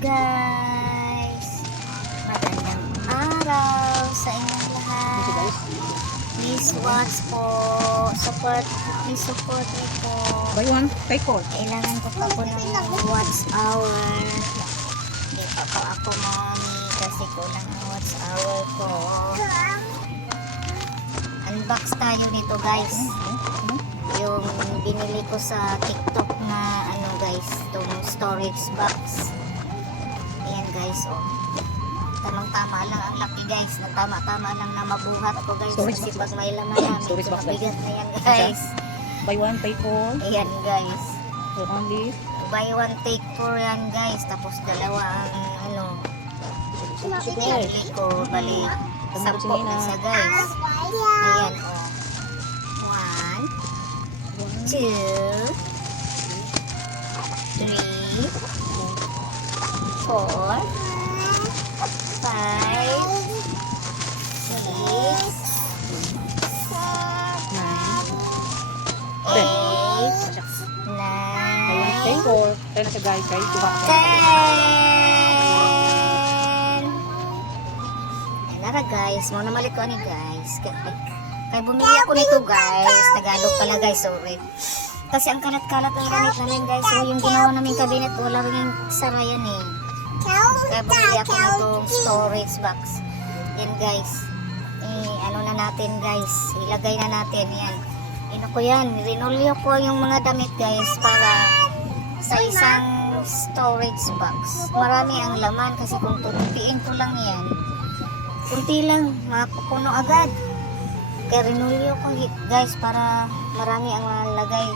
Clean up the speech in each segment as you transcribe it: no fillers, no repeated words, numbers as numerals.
guys! Magandang araw sa inyong lahat. Please watch po. Please support me po. Buy one, take four. Kailangan ko pa po ng watch hour. Hindi pa po ako mommy kasi kulang ang watch hour ko. Unbox tayo nito guys. Yung binili ko sa TikTok na ano guys, itong storage box. Ayan guys, oh. Tamang-tama lang ang laki guys. Tama-tama lang na mabuhat ko guys. Storage Kasi box. pag may laman na, Storage medyo box, mabigat na yan guys. Buy one, take four. Ayan guys. So only. Buy one take four yan guys. Tapos dalawa ang ano. Binili ko. Bali, 10 na siya guys. Ayan oh. 1, 2, 3, 4, 5, 6, 7, 8, 9, Take four. Tayo na siya guys. Kaya tuwa. 10. Ayan na guys. Muna malit ko ani guys. Kaya bumili ako nito guys. Tagalog pala guys. Sorry. Kasi ang kalat-kalat ng gamit namin guys. So yung ginawa namin cabinet wala rin yung sara yan eh. Kaya bumili ako nitong storage box. Yan guys. Ano na natin guys. Ilagay na natin yan. Ino ko yan. Rinolyo ko yung mga damit guys para sa isang storage box. Marami ang laman kasi kung tutupiin ko lang yan, kunti lang, mapupuno agad. Kaya rinulyo ko guys para marami ang malagay.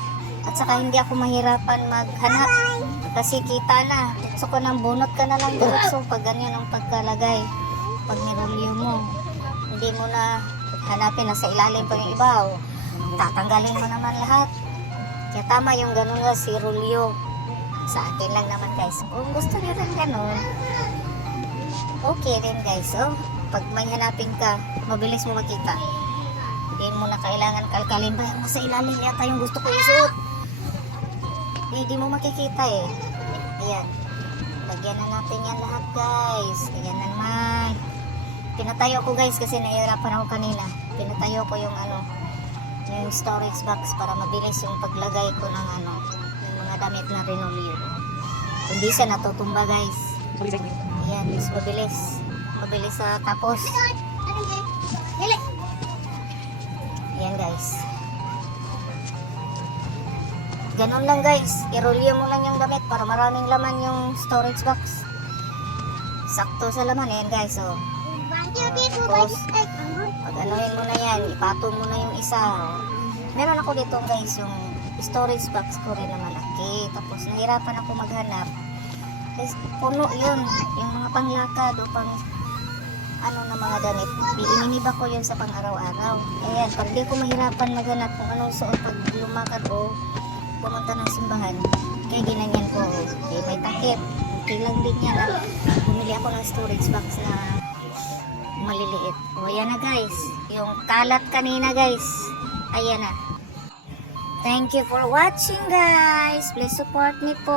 At saka hindi ako mahirapan maghanap kasi kita na. So ko nang bunot ka na lang diretso pag ganyan ang pagkalagay. Pag nirulyo mo, hindi mo na hanapin na sa ilalim pa yung iba. O, tatanggalin mo naman lahat. Kaya tama yung ganun nga si rulyo. Sa akin lang naman guys. Kung gusto niyo rin ganun, okay rin guys. So, pag may hanapin ka, mabilis mo makita. Hindi mo na kailangan kalkalin ba yung sa ilalim yata yung gusto ko isuot. Hindi mo makikita eh. Ayan. Lagyan na natin yan lahat guys. Ayan na naman. Pinatayo ko guys kasi nahihirapan ako kanina. Pinatayo ko yung ano, yung storage box para mabilis yung paglagay ko ng ano, damit na rinolyo. Hindi siya natutumba guys. Ayan, mabilis. Mabilis sa tapos. Ayan guys. Ganun lang guys. Irolyo mo lang yung damit para maraming laman yung storage box. Sakto sa laman. Ayan guys. So, tapos, pag anuhin mo na yan, ipatong mo na yung isa. Meron ako dito guys yung storage box ko rin na malaki. Tapos nahirapan ako maghanap. Kasi puno yun. Yung mga panglakad o pang ano na mga damit. Ininiba ko yun sa pang araw-araw. Ayan, pag di ko mahirapan maghanap kung anong suot pag lumakad o pumunta ng simbahan. Kaya ginanyan ko. Okay, may takip. Okay lang din yan. Bumili ako ng storage box na maliliit. O ayan na guys. Yung kalat kanina guys. Ayan na. Thank you for watching guys. Please support me po.